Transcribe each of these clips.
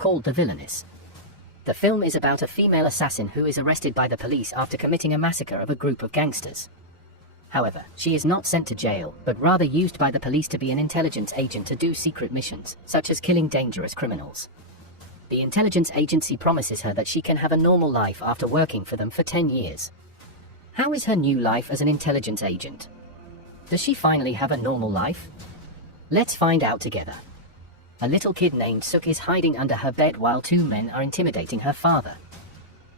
called The Villainess. The film is about a female assassin who is arrested by the police after committing a massacre of a group of gangsters. However, she is not sent to jail, but rather used by the police to be an intelligence agent to do secret missions, such as killing dangerous criminals. The intelligence agency promises her that she can have a normal life after working for them for 10 years. How is her new life as an intelligence agent? Does she finally have a normal life? Let's find out together. A little kid named Suk is hiding under her bed while two men are intimidating her father.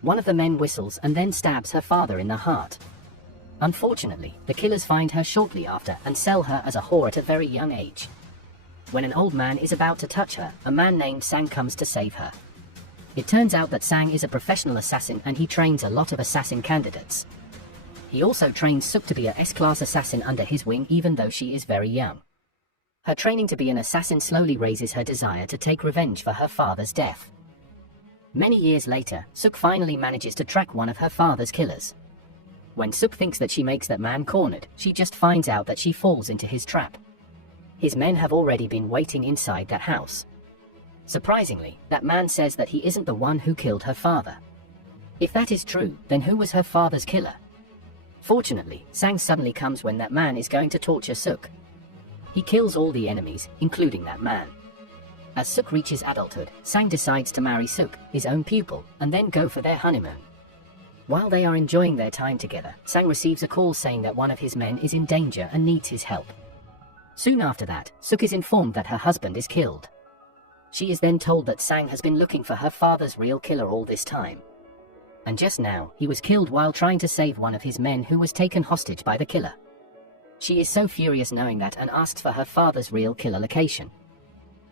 One of the men whistles and then stabs her father in the heart. Unfortunately, the killers find her shortly after and sell her as a whore at a very young age. When an old man is about to touch her, a man named Sang comes to save her. It turns out that Sang is a professional assassin and he trains a lot of assassin candidates. He also trains Suk to be a S-class assassin under his wing even though she is very young. Her training to be an assassin slowly raises her desire to take revenge for her father's death. Many years later, Suk finally manages to track one of her father's killers. When Suk thinks that she makes that man cornered, she just finds out that she falls into his trap. His men have already been waiting inside that house. Surprisingly, that man says that he isn't the one who killed her father. If that is true, then who was her father's killer? Fortunately, Sang suddenly comes when that man is going to torture Suk. He kills all the enemies, including that man. As Suk reaches adulthood, Sang decides to marry Suk, his own pupil, and then go for their honeymoon. While they are enjoying their time together, Sang receives a call saying that one of his men is in danger and needs his help. Soon after that, Suk is informed that her husband is killed. She is then told that Sang has been looking for her father's real killer all this time. And just now, he was killed while trying to save one of his men who was taken hostage by the killer. She is so furious knowing that and asks for her father's real killer location.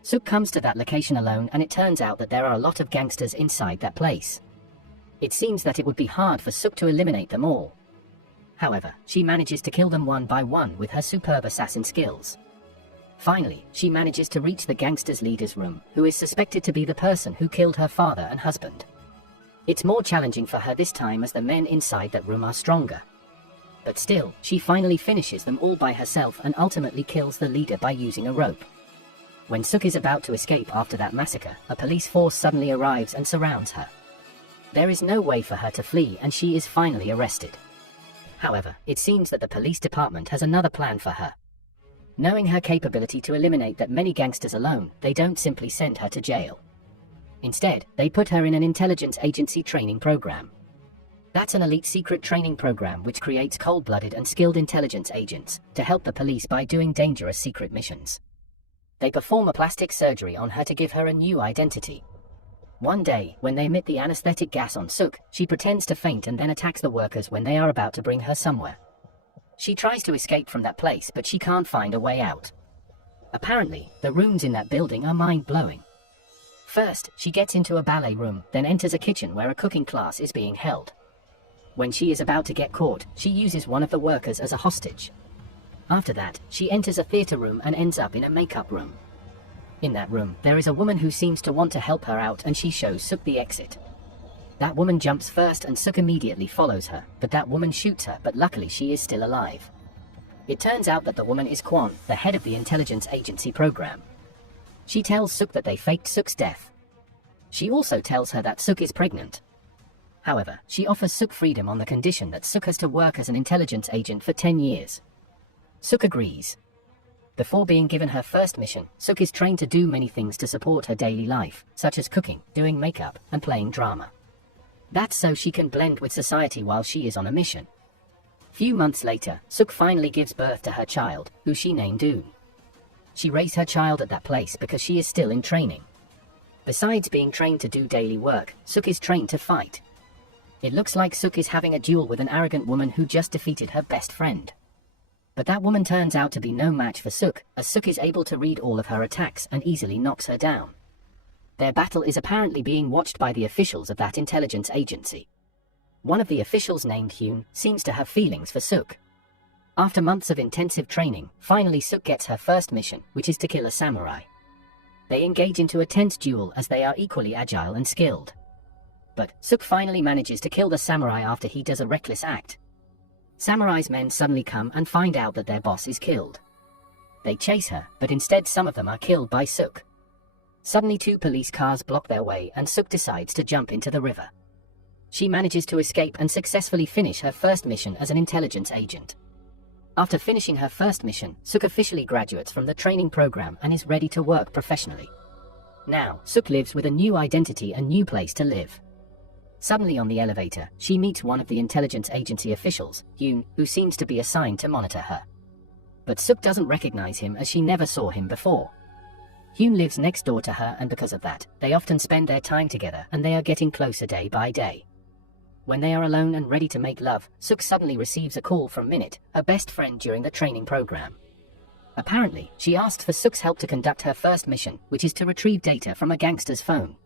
Suk comes to that location alone and it turns out that there are a lot of gangsters inside that place. It seems that it would be hard for Suk to eliminate them all. However, she manages to kill them one by one with her superb assassin skills. Finally, she manages to reach the gangster's leader's room, who is suspected to be the person who killed her father and husband. It's more challenging for her this time as the men inside that room are stronger. But still, she finally finishes them all by herself and ultimately kills the leader by using a rope. When Suk is about to escape after that massacre, a police force suddenly arrives and surrounds her. There is no way for her to flee and she is finally arrested. However, it seems that the police department has another plan for her. Knowing her capability to eliminate that many gangsters alone, they don't simply send her to jail. Instead, they put her in an intelligence agency training program. That's an elite secret training program which creates cold-blooded and skilled intelligence agents to help the police by doing dangerous secret missions. They perform a plastic surgery on her to give her a new identity. One day, when they emit the anesthetic gas on Suk, she pretends to faint and then attacks the workers when they are about to bring her somewhere. She tries to escape from that place but she can't find a way out. Apparently, the rooms in that building are mind-blowing. First, she gets into a ballet room, then enters a kitchen where a cooking class is being held. When she is about to get caught, she uses one of the workers as a hostage. After that, she enters a theater room and ends up in a makeup room. In that room, there is a woman who seems to want to help her out and she shows Suk the exit. That woman jumps first and Suk immediately follows her, but that woman shoots her, but luckily she is still alive. It turns out that the woman is Kwon, the head of the intelligence agency program. She tells Suk that they faked Suk's death. She also tells her that Suk is pregnant. However, she offers Suk freedom on the condition that Suk has to work as an intelligence agent for 10 years. Suk agrees. Before being given her first mission, Suk is trained to do many things to support her daily life, such as cooking, doing makeup, and playing drama. That's so she can blend with society while she is on a mission. Few months later, Suk finally gives birth to her child, who she named Doon. She raised her child at that place because she is still in training. Besides being trained to do daily work, Suk is trained to fight. It looks like Suk is having a duel with an arrogant woman who just defeated her best friend. But that woman turns out to be no match for Suk, as Suk is able to read all of her attacks and easily knocks her down. Their battle is apparently being watched by the officials of that intelligence agency. One of the officials, named Hyun, seems to have feelings for Suk. After months of intensive training, finally Suk gets her first mission, which is to kill a samurai. They engage into a tense duel as they are equally agile and skilled. But Suk finally manages to kill the samurai after he does a reckless act. Samurai's men suddenly come and find out that their boss is killed. They chase her, but instead some of them are killed by Suk. Suddenly 2 police cars block their way and Suk decides to jump into the river. She manages to escape and successfully finish her first mission as an intelligence agent. After finishing her first mission, Suk officially graduates from the training program and is ready to work professionally. Now, Suk lives with a new identity and new place to live. Suddenly on the elevator, she meets one of the intelligence agency officials, Yoon, who seems to be assigned to monitor her. But Suk doesn't recognize him as she never saw him before. Yoon lives next door to her, and because of that, they often spend their time together and they are getting closer day by day. When they are alone and ready to make love, Suk suddenly receives a call from Minute, her best friend during the training program. Apparently, she asked for Suk's help to conduct her first mission, which is to retrieve data from a gangster's phone.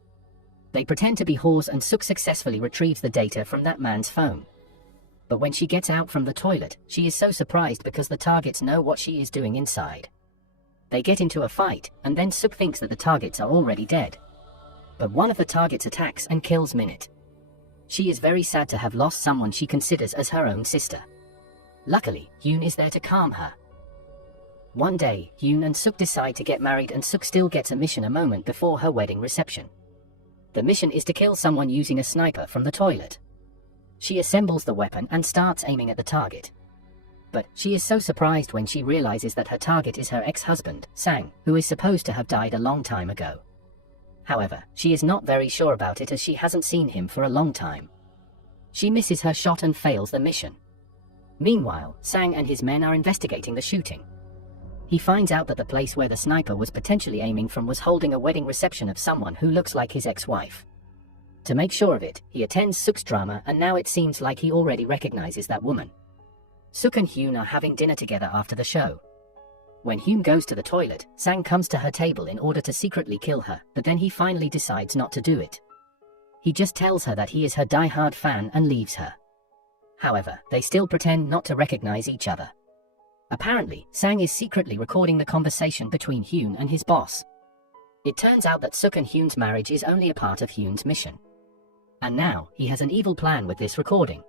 They pretend to be whores and Suk successfully retrieves the data from that man's phone. But when she gets out from the toilet, she is so surprised because the targets know what she is doing inside. They get into a fight, and then Suk thinks that the targets are already dead. But one of the targets attacks and kills Minute. She is very sad to have lost someone she considers as her own sister. Luckily, Yoon is there to calm her. One day, Yoon and Suk decide to get married and Suk still gets a mission a moment before her wedding reception. The mission is to kill someone using a sniper from the toilet. She assembles the weapon and starts aiming at the target. But she is so surprised when she realizes that her target is her ex-husband, Sang, who is supposed to have died a long time ago. However, she is not very sure about it as she hasn't seen him for a long time. She misses her shot and fails the mission. Meanwhile, Sang and his men are investigating the shooting. He finds out that the place where the sniper was potentially aiming from was holding a wedding reception of someone who looks like his ex-wife. To make sure of it, he attends Suk's drama and now it seems like he already recognizes that woman. Suk and Hyun are having dinner together after the show. When Hyun goes to the toilet, Sang comes to her table in order to secretly kill her, but then he finally decides not to do it. He just tells her that he is her die-hard fan and leaves her. However, they still pretend not to recognize each other. Apparently, Sang is secretly recording the conversation between Hyun and his boss. It turns out that Suk and Hyun's marriage is only a part of Hyun's mission. And now, he has an evil plan with this recording.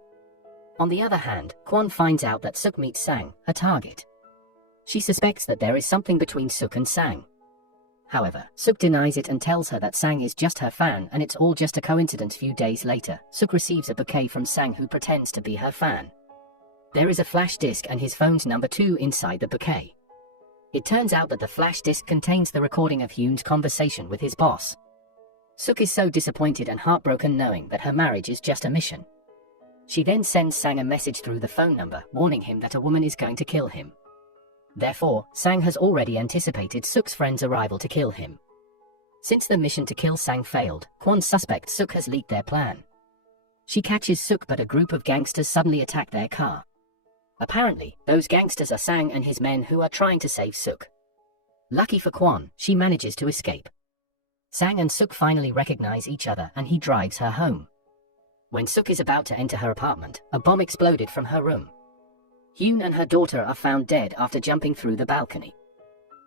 On the other hand, Kwon finds out that Suk meets Sang, a target. She suspects that there is something between Suk and Sang. However, Suk denies it and tells her that Sang is just her fan and it's all just a coincidence. Few days later, Suk receives a bouquet from Sang who pretends to be her fan. There is a flash disk and his phone's number 2 inside the bouquet. It turns out that the flash disk contains the recording of Hyun's conversation with his boss. Suk is so disappointed and heartbroken knowing that her marriage is just a mission. She then sends Sang a message through the phone number, warning him that a woman is going to kill him. Therefore, Sang has already anticipated Suk's friend's arrival to kill him. Since the mission to kill Sang failed, Kwon suspects Suk has leaked their plan. She catches Suk, but a group of gangsters suddenly attack their car. Apparently, those gangsters are Sang and his men who are trying to save Suk. Lucky for Kwon, she manages to escape. Sang and Suk finally recognize each other and he drives her home. When Suk is about to enter her apartment, a bomb exploded from her room. Hyun and her daughter are found dead after jumping through the balcony.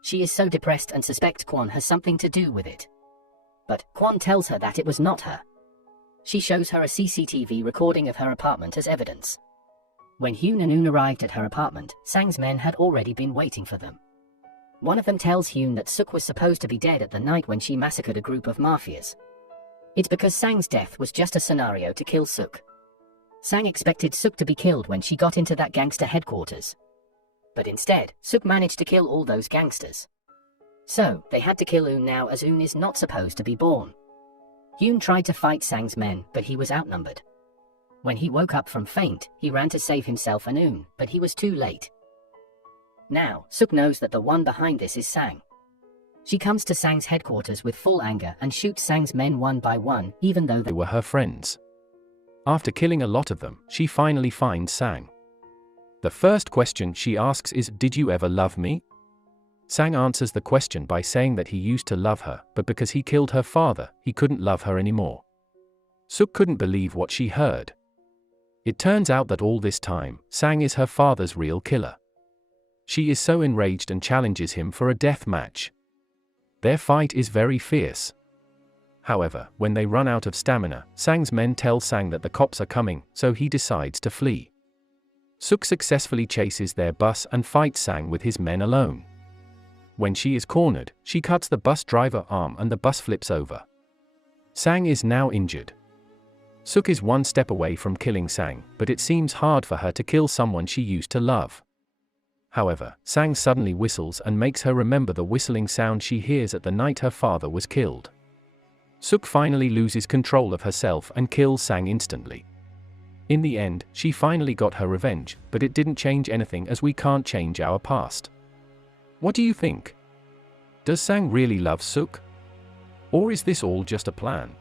She is so depressed and suspects Kwon has something to do with it. But Kwon tells her that it was not her. She shows her a CCTV recording of her apartment as evidence. When Hyun and Eun arrived at her apartment, Sang's men had already been waiting for them. One of them tells Hyun that Suk was supposed to be dead at the night when she massacred a group of mafias. It's because Sang's death was just a scenario to kill Suk. Sang expected Suk to be killed when she got into that gangster headquarters. But instead, Suk managed to kill all those gangsters. So, they had to kill Eun now as Eun is not supposed to be born. Hyun tried to fight Sang's men, but he was outnumbered. When he woke up from faint, he ran to save himself and Eun, but he was too late. Now, Suk knows that the one behind this is Sang. She comes to Sang's headquarters with full anger and shoots Sang's men one by one, even though they were her friends. After killing a lot of them, she finally finds Sang. The first question she asks is, "Did you ever love me?" Sang answers the question by saying that he used to love her, but because he killed her father, he couldn't love her anymore. Suk couldn't believe what she heard. It turns out that all this time, Sang is her father's real killer. She is so enraged and challenges him for a death match. Their fight is very fierce. However, when they run out of stamina, Sang's men tell Sang that the cops are coming, so he decides to flee. Suk successfully chases their bus and fights Sang with his men alone. When she is cornered, she cuts the bus driver's arm and the bus flips over. Sang is now injured. Suk is one step away from killing Sang, but it seems hard for her to kill someone she used to love. However, Sang suddenly whistles and makes her remember the whistling sound she hears at the night her father was killed. Suk finally loses control of herself and kills Sang instantly. In the end, she finally got her revenge, but it didn't change anything as we can't change our past. What do you think? Does Sang really love Suk? Or is this all just a plan?